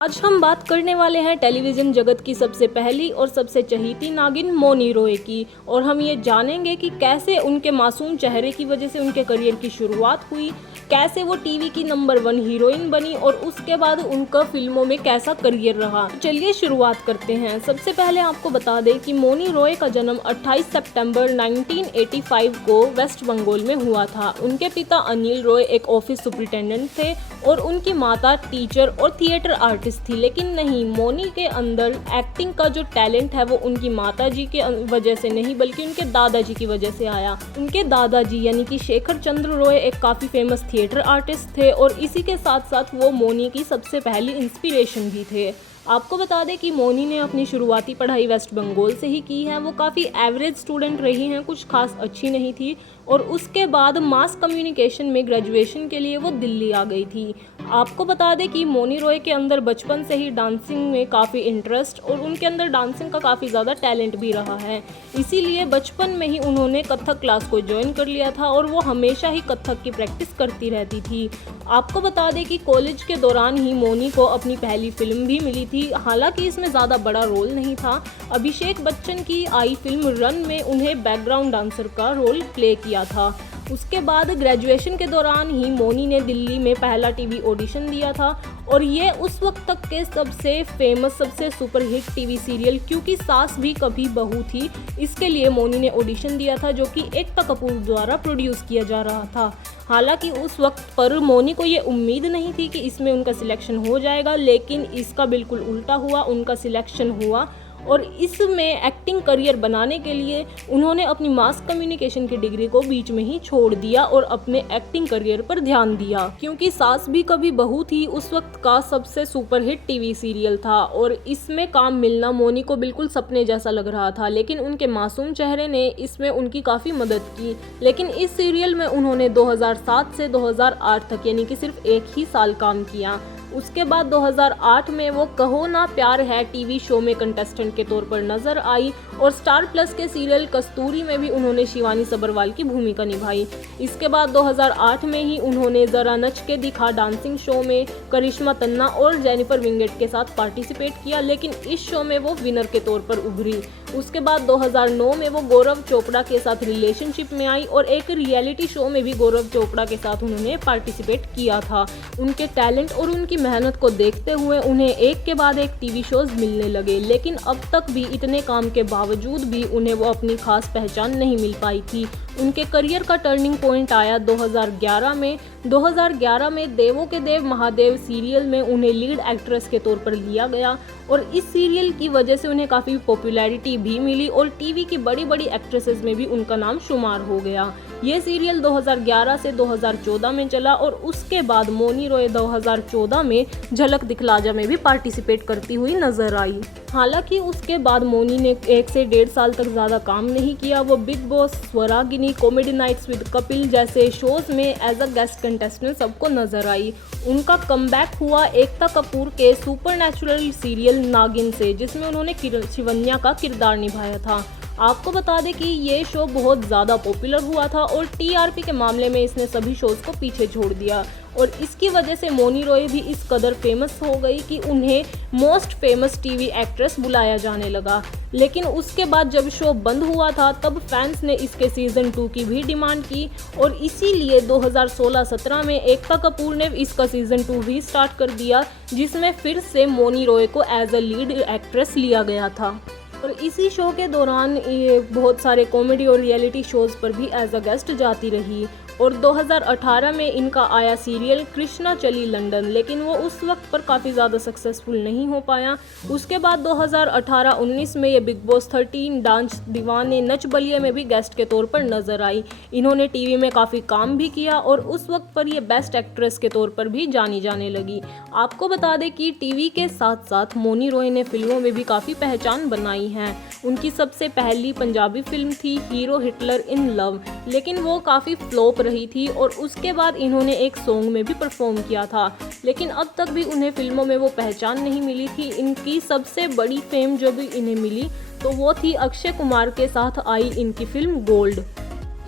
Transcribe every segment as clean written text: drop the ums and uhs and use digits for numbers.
आज हम बात करने वाले हैं टेलीविज़न जगत की सबसे पहली और सबसे चहेती नागिन मौनी रॉय की। और हम ये जानेंगे कि कैसे उनके मासूम चेहरे की वजह से उनके करियर की शुरुआत हुई, कैसे वो टीवी की नंबर 1 हीरोइन बनी और उसके बाद उनका फिल्मों में कैसा करियर रहा। चलिए शुरुआत करते हैं। सबसे पहले आपको बता दें कि मौनी रॉय का जन्म 28 सितंबर 1985 को वेस्ट बंगाल में हुआ था। उनके पिता अनिल रॉय एक ऑफिस सुपरिटेंडेंट थे और उनकी माता टीचर और थिएटर आर्टिस्ट थी। लेकिन नहीं, मौनी के अंदर एक्टिंग का जो टैलेंट है वो उनकी माताजी के वजह से नहीं बल्कि उनके दादाजी की वजह से आया। उनके दादाजी यानी कि शेखर चंद्र रॉय एक काफ़ी फेमस थिएटर आर्टिस्ट थे और इसी के साथ साथ वो मौनी की सबसे पहली इंस्पिरेशन भी थे। आपको बता दें कि मौनी ने अपनी शुरुआती पढ़ाई वेस्ट बंगाल से ही की है। वो काफ़ी एवरेज स्टूडेंट रही हैं, कुछ खास अच्छी नहीं थी और उसके बाद मास कम्युनिकेशन में ग्रेजुएशन के लिए वो दिल्ली आ गई थी। आपको बता दें कि मौनी रॉय के अंदर बचपन से ही डांसिंग में काफ़ी इंटरेस्ट और उनके अंदर डांसिंग का काफ़ी ज़्यादा टैलेंट भी रहा है। इसीलिए बचपन में ही उन्होंने कथक क्लास को ज्वाइन कर लिया था और वो हमेशा ही कथक की प्रैक्टिस करती रहती थी। आपको बता दें कि कॉलेज के दौरान ही मौनी को अपनी पहली फिल्म भी मिली थी। हालांकि इसमें ज़्यादा बड़ा रोल नहीं था। अभिषेक बच्चन की आई फिल्म रन में उन्हें बैकग्राउंड डांसर का रोल प्ले किया था। उसके बाद ग्रेजुएशन के दौरान ही मौनी ने दिल्ली में पहला टीवी ऑडिशन दिया था और ये उस वक्त तक के सबसे फेमस सबसे सुपरहिट टीवी सीरियल क्योंकि सास भी कभी बहू थी, इसके लिए मौनी ने ऑडिशन दिया था जो कि एकता कपूर द्वारा प्रोड्यूस किया जा रहा था। हालांकि उस वक्त पर मौनी को ये उम्मीद नहीं थी कि इसमें उनका सिलेक्शन हो जाएगा, लेकिन इसका बिल्कुल उल्टा हुआ, उनका सिलेक्शन हुआ और इसमें एक्टिंग करियर बनाने के लिए उन्होंने अपनी मास कम्युनिकेशन की डिग्री को बीच में ही छोड़ दिया और अपने एक्टिंग करियर पर ध्यान दिया। क्योंकि सास भी कभी बहू थी उस वक्त का सबसे सुपरहिट टीवी सीरियल था और इसमें काम मिलना मौनी को बिल्कुल सपने जैसा लग रहा था, लेकिन उनके मासूम चेहरे ने इसमें उनकी काफ़ी मदद की। लेकिन इस सीरियल में उन्होंने 2007 से 2008 तक यानी कि सिर्फ एक ही साल काम किया। उसके बाद 2008 में वो कहो ना प्यार है टीवी शो में कंटेस्टेंट के तौर पर नजर आई और स्टार प्लस के सीरियल कस्तूरी में भी उन्होंने शिवानी सबरवाल की भूमिका निभाई। इसके बाद 2008 में ही उन्होंने जरा नच के दिखा डांसिंग शो में करिश्मा तन्ना और जेनिफर विंगेट के साथ पार्टिसिपेट किया, लेकिन इस शो में वो विनर के तौर पर उभरी। उसके बाद 2009 में वो गौरव चोपड़ा के साथ रिलेशनशिप में आई और एक रियलिटी शो में भी गौरव चोपड़ा के साथ उन्होंने पार्टिसिपेट किया था। उनके टैलेंट और उनकी मेहनत को देखते हुए उन्हें एक के बाद एक टीवी शोज मिलने लगे, लेकिन अब तक भी इतने काम के बावजूद भी उन्हें वो अपनी खास पहचान नहीं मिल पाई थी। उनके करियर का टर्निंग पॉइंट आया 2011 में। 2011 में देवों के देव महादेव सीरियल में उन्हें लीड एक्ट्रेस के तौर पर लिया गया और इस सीरियल की वजह से उन्हें काफ़ी पॉपुलैरिटी भी मिली और टीवी की बड़ी बड़ी एक्ट्रेसेस में भी उनका नाम शुमार हो गया। ये सीरियल 2011 से 2014 में चला और उसके बाद मौनी रॉय 2014 में झलक दिखला जा में भी पार्टिसिपेट करती हुई नजर आई। हालांकि उसके बाद मौनी ने 1 से 1.5 साल तक ज़्यादा काम नहीं किया। वो big boss, Swaragini, comedy nights with Kapil जैसे शोज में एज अ गेस्ट कंटेस्टेंट सबको नजर आई। उनका कमबैक हुआ एकता कपूर के सुपरनैचुरल सीरियल नागिन से, जिसमें उन्होंने शिवन्या का किरदार निभाया था। आपको बता दें कि ये शो बहुत ज़्यादा पॉपुलर हुआ था और टीआरपी के मामले में इसने सभी शोज़ को पीछे छोड़ दिया और इसकी वजह से मौनी रॉय भी इस कदर फेमस हो गई कि उन्हें मोस्ट फेमस टीवी एक्ट्रेस बुलाया जाने लगा। लेकिन उसके बाद जब शो बंद हुआ था तब फैंस ने इसके सीज़न 2 की भी डिमांड की और इसीलिए 2016-17 में एकता कपूर ने इसका सीज़न 2 भी स्टार्ट कर दिया, जिसमें फिर से मौनी रॉय को एज अ लीड एक्ट्रेस लिया गया था। और इसी शो के दौरान ये बहुत सारे कॉमेडी और रियलिटी शोज़ पर भी एज अ गेस्ट जाती रही और 2018 में इनका आया सीरियल कृष्णा चली लंदन, लेकिन वो उस वक्त पर काफ़ी ज़्यादा सक्सेसफुल नहीं हो पाया। उसके बाद 2018-19 में ये बिग बॉस 13 डांस दीवाने नच बलिए में भी गेस्ट के तौर पर नजर आई। इन्होंने टीवी में काफ़ी काम भी किया और उस वक्त पर ये बेस्ट एक्ट्रेस के तौर पर भी जानी जाने लगी। आपको बता दें कि टीवी के साथ साथ मौनी रॉय ने फिल्मों में भी काफ़ी पहचान बनाई है। उनकी सबसे पहली पंजाबी फिल्म थी हीरो हिटलर इन लव, लेकिन वो काफ़ी फ्लॉप रही थी और उसके बाद इन्होंने एक सॉन्ग में भी परफॉर्म किया था, लेकिन अब तक भी उन्हें फिल्मों में वो पहचान नहीं मिली थी। इनकी सबसे बड़ी फेम जो भी इन्हें मिली तो वो थी अक्षय कुमार के साथ आई इनकी फिल्म गोल्ड।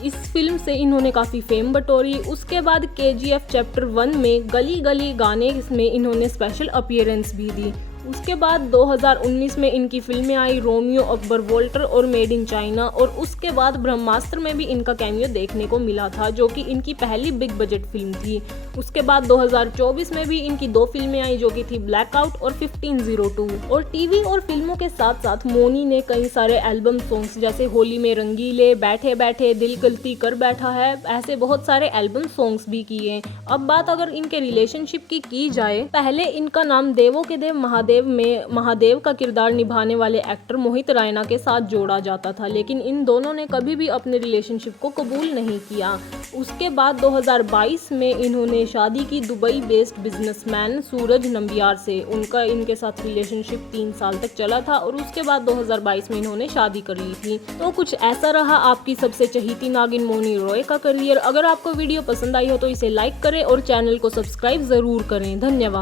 इस फिल्म से इन्होंने काफ़ी फेम बटोरी। उसके बाद KGF चैप्टर 1 में गली गली गाने में इन्होंने स्पेशल अपीयरेंस भी दी। उसके बाद 2019 में इनकी फिल्में आई रोमियो, अकबर, वोल्टर और मेड इन चाइना, और उसके बाद ब्रह्मास्त्र में भी इनका कैमियो देखने को मिला था, जो कि इनकी पहली बिग बजट फिल्म थी। उसके बाद 2024 में भी इनकी 2 फिल्में आई, जो कि थी ब्लैकआउट और 1502। और टीवी और फिल्मों के साथ साथ मोनी ने कई सारे एल्बम सॉन्ग्स जैसे होली में रंगीले, बैठे बैठे, दिल गलती कर बैठा है, ऐसे बहुत सारे एल्बम सॉन्ग्स भी किए। अब बात अगर इनके रिलेशनशिप की जाए, पहले इनका नाम देवों के देव महादेव में महादेव का किरदार निभाने वाले एक्टर मोहित रैना के साथ जोड़ा जाता था, लेकिन इन दोनों ने कभी भी अपने रिलेशनशिप को कबूल नहीं किया। उसके बाद 2022 में इन्होंने शादी की दुबई बेस्ड बिजनेसमैन सूरज नंबियार से। उनका इनके साथ रिलेशनशिप 3 साल तक चला था और उसके बाद 2022 में इन्होंने शादी कर ली थी। तो कुछ ऐसा रहा आपकी सबसे चहेती नागिन मौनी रॉय का करियर। अगर आपको वीडियो पसंद आई हो तो इसे लाइक करें और चैनल को सब्सक्राइब जरूर करें। धन्यवाद।